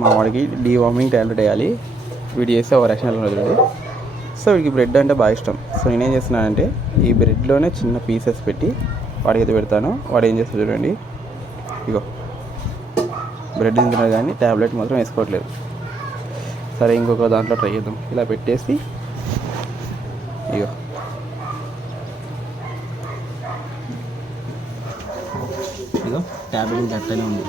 మా వాడికి deworming tablet వేయాలి. వీడు చేస్తే ఒక రక్షణ ఉంటుంది. సో వీడికి బ్రెడ్ అంటే బాగా ఇష్టం. సో నేనేం చేస్తున్నానంటే ఈ బ్రెడ్లోనే చిన్న పీసెస్ పెట్టి వాడికి అయితే పెడతాను. వాడు ఏం చేస్తాడు చూడండి, ఇగో బ్రెడ్ తింటున్నాడు కానీ ట్యాబ్లెట్ మాత్రం వేసుకోవట్లేదు. సరే ఇంకొక దాంట్లో ట్రై చేద్దాం. ఇలా పెట్టేసి ఇగో ఇగో ట్యాబ్లెట్ గట్టనే ఉంది.